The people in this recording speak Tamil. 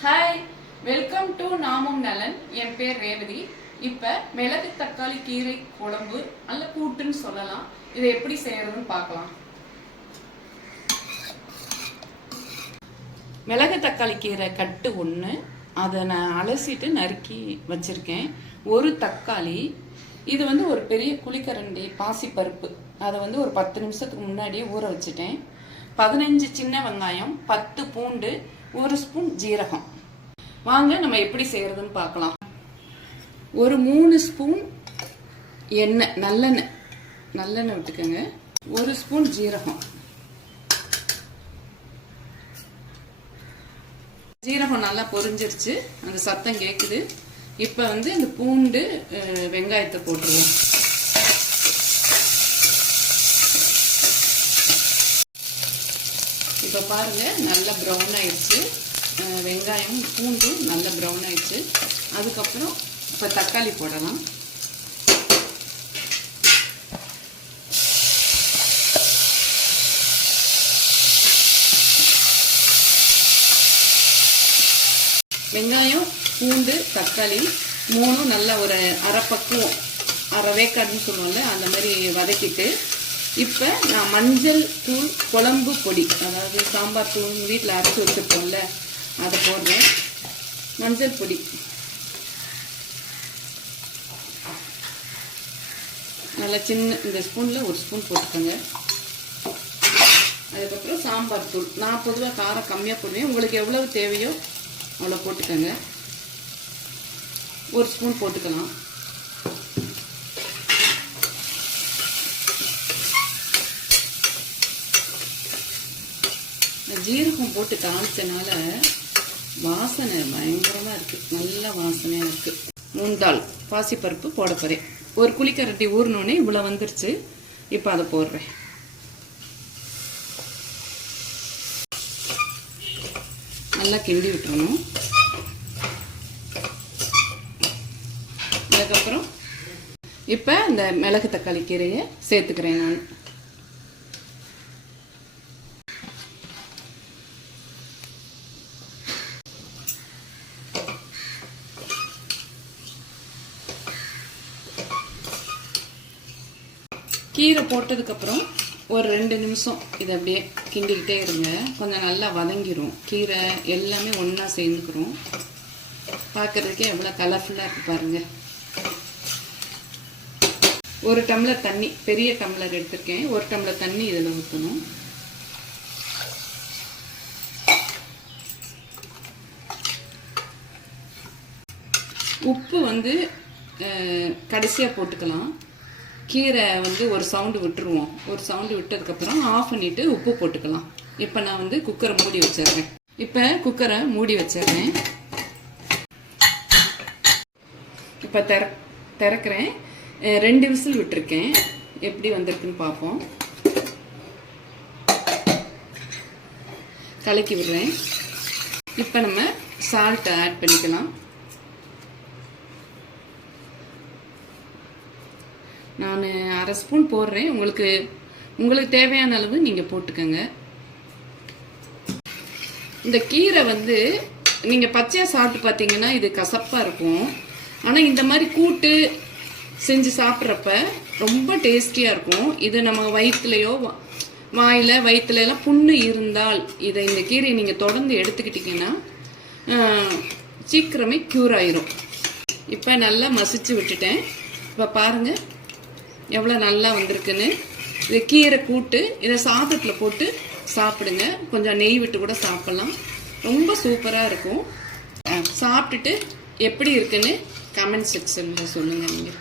ஹாய், வெல்கம் டு நாமும் நலன். என் பேர் ரேவதி. இப்போ மிளகு தக்காளி கீரை குழம்பு அல்ல கூட்டுன்னு சொல்லலாம். இதை எப்படி செய்யறதுன்னு பார்க்கலாம். மிளகு தக்காளி கீரை கட்டு ஒன்று, அதை நான் அலசிட்டு நறுக்கி வச்சிருக்கேன். ஒரு தக்காளி, இது ஒரு பெரிய குழிக்கரண்டி பாசிப்பருப்பு, அதை ஒரு 10 நிமிஷத்துக்கு முன்னாடியே ஊற வச்சுட்டேன். 15 சின்ன வெங்காயம், 10 பூண்டு, 1 ஸ்பூன் ஜீரகம். வாங்க நம்ம எப்படி செய்யறதுன்னு பார்க்கலாம். ஒரு 3 ஸ்பூன் எண்ணெய், நல்லெண்ணெய் விட்டுக்கோங்க. 1 ஸ்பூன் ஜீரகம். ஜீரகம் நல்லா பொரிஞ்சிருச்சு, அந்த சத்தம் கேட்குது. இப்போ இந்த பூண்டு வெங்காயத்தை போட்டுருவோம். இப்போ பாருங்க, நல்லா ப்ரௌன் ஆயிடுச்சு. வெங்காயம் பூண்டும் நல்லா ப்ரௌன் ஆயிடுச்சு. அதுக்கப்புறம் இப்போ தக்காளி போடலாம். வெங்காயம் பூண்டு தக்காளி 3 நல்லா ஒரு அரை பக்குவம், அரை வேக்காடுன்னு சொல்லுவோம்ல, அந்த மாதிரி வதக்கிட்டு இப்போ நான் மஞ்சள் தூள், குழம்பு பொடி, அதாவது சாம்பார் தூள் வீட்டில் அரைச்சி வச்சுருப்போம்ல, அதை போடுறேன். மஞ்சள் பொடி நல்லா சின்ன, இந்த ஸ்பூனில் 1 ஸ்பூன் போட்டுக்கோங்க. அதுக்கப்புறம் சாம்பார் தூள், நான் பொதுவாக காரம் கம்மியாக போடுவேன், உங்களுக்கு எவ்வளவு தேவையோ அவ்வளோ போட்டுக்கோங்க. 1 ஸ்பூன் போட்டுக்கலாம். ஜீரகம் போட்டு காமிச்சனால வாசனை பயங்கரமா இருக்கு, நல்ல வாசனையா இருக்கு. மூந்தாள் பாசிப்பருப்பு போட போறேன். ஒரு குழிக்கரண்டி ஊறினோடனே இவ்வளவு வந்துருச்சு. இப்போ அதை போடுறேன். நல்லா கிண்டி விட்டுறணும். அதுக்கப்புறம் இப்போ இந்த மிளகு தக்காளி கீரையை சேர்த்துக்கிறேன். நான் கீரை போட்டதுக்கப்புறம் ஒரு 2 நிமிஷம் இதை அப்படியே கிண்டிக்கிட்டே இருங்க. கொஞ்சம் நல்லா வதங்கிரும். கீரை எல்லாமே ஒன்றா சேர்ந்துக்கிறோம். பார்க்குறதுக்கே எவ்வளோ கலர்ஃபுல்லாக இருக்குது பாருங்கள். 1 டம்ளர் தண்ணி, பெரிய டம்ளர் எடுத்திருக்கேன். 1 டம்ளர் தண்ணி இதில் ஊற்றணும். உப்பு கடைசியாக போட்டுக்கலாம். கீரை ஒரு சவுண்டு விட்டுருவோம். ஒரு சவுண்டு விட்டதுக்கப்புறம் ஆஃப் பண்ணிவிட்டு உப்பு போட்டுக்கலாம். இப்போ நான் குக்கரை மூடி வச்சிடுறேன். இப்போ குக்கரை மூடி வச்சிடுறேன். இப்போ திறக்கிறேன். 2 விசில் விட்டுருக்கேன். எப்படி வந்திருக்குன்னு பார்ப்போம். கலக்கி விடுறேன். இப்போ நம்ம சால்ட்டை ஆட் பண்ணிக்கலாம். நான் அரை ஸ்பூன் போடுறேன். உங்களுக்கு தேவையான அளவு நீங்கள் போட்டுக்கோங்க. இந்த கீரை நீங்கள் பச்சையாக சாப்பிட்டு பார்த்தீங்கன்னா இது கசப்பாக இருக்கும். ஆனால் இந்த மாதிரி கூட்டு செஞ்சு சாப்பிட்றப்ப ரொம்ப டேஸ்டியாக இருக்கும். இது நம்ம வயிற்றுலையோ வயிற்றுலாம் புண்ணு இருந்தால் இந்த கீரையை நீங்கள் தொடர்ந்து எடுத்துக்கிட்டிங்கன்னா சீக்கிரமே க்யூர் ஆயிரும். இப்போ நல்லா மசிச்சு விட்டுட்டேன். இப்போ பாருங்கள் எவ்வளோ நல்லா வந்திருக்குன்னு. இது கீரை கூட்டு, இதை சாதத்தில் போட்டு சாப்பிடுங்க. கொஞ்சம் நெய் விட்டு கூட சாப்பிட்லாம். ரொம்ப சூப்பராக இருக்கும். சாப்பிட்டுட்டு எப்படி இருக்குன்னு கமெண்ட் செக்ஷனில் சொல்லுங்கள் நீங்கள்.